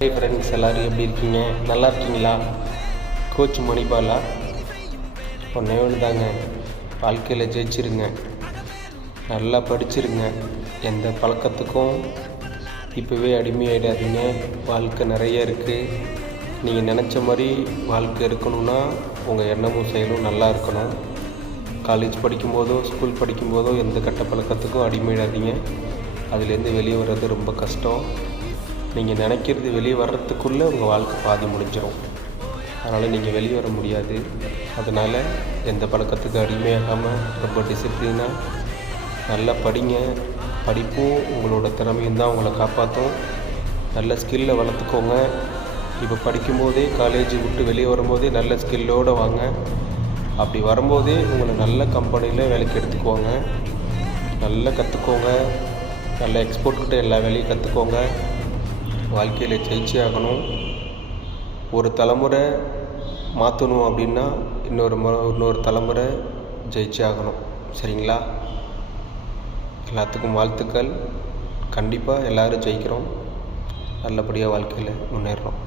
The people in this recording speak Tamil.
ஹாய் ஃப்ரெண்ட்ஸ், எல்லோரும் எப்படி இருக்கீங்க? நல்லா இருக்கீங்களா? கோச் மணிபாலா. ஒன்றே ஒன்று தாங்க, வாழ்க்கையில் ஜெயிச்சிருங்க. நல்லா படிச்சிருங்க. எந்த பழக்கத்துக்கும் இப்போவே அடிமையாயிடாதீங்க. வாழ்க்கை நிறைய இருக்குது. நீங்கள் நினச்ச மாதிரி வாழ்க்கை இருக்கணும்னா உங்கள் எண்ணமும் செயலும் நல்லா இருக்கணும். காலேஜ் படிக்கும்போதோ ஸ்கூல் படிக்கும்போதோ எந்த கெட்ட பழக்கத்துக்கும் அடிமையிடாதீங்க. அதுலேருந்து வெளியே வர்றது ரொம்ப கஷ்டம். நீங்கள் நினைக்கிறது வெளியே வர்றதுக்குள்ளே உங்கள் வாழ்க்கை பாதி முடிஞ்சிடும். அதனால் நீங்கள் வெளியே வர முடியாது. அதனால் எந்த பழக்கத்துக்கு அடிமையாகாமல் ரொம்ப டிசிப்ளினாக நல்லா படிங்க. படிப்பும் உங்களோட திறமையும் தான் உங்களை காப்பாற்றும். நல்ல ஸ்கில்லை வளர்த்துக்கோங்க. இப்போ படிக்கும்போதே காலேஜ் விட்டு வெளியே வரும்போதே நல்ல ஸ்கில்லோடு வாங்க. அப்படி வரும்போதே உங்களை நல்ல கம்பெனியில் வேலைக்கு எடுத்துக்குவாங்க. நல்லா கற்றுக்கோங்க. நல்ல எக்ஸ்போர்ட்கிட்ட எல்லா வேலையும் கற்றுக்கோங்க. வாழ்க்கையில் ஜெயிச்சே ஆகணும். ஒரு தலைமுறை மாற்றணும் அப்படின்னா இன்னொரு தலைமுறை ஜெயிச்சே ஆகணும். சரிங்களா? எல்லாத்துக்கும் வாழ்த்துக்கள். கண்டிப்பாக எல்லோரும் ஜெயிக்கிறோம். நல்லபடியாக வாழ்க்கையில் முன்னேறுறோம்.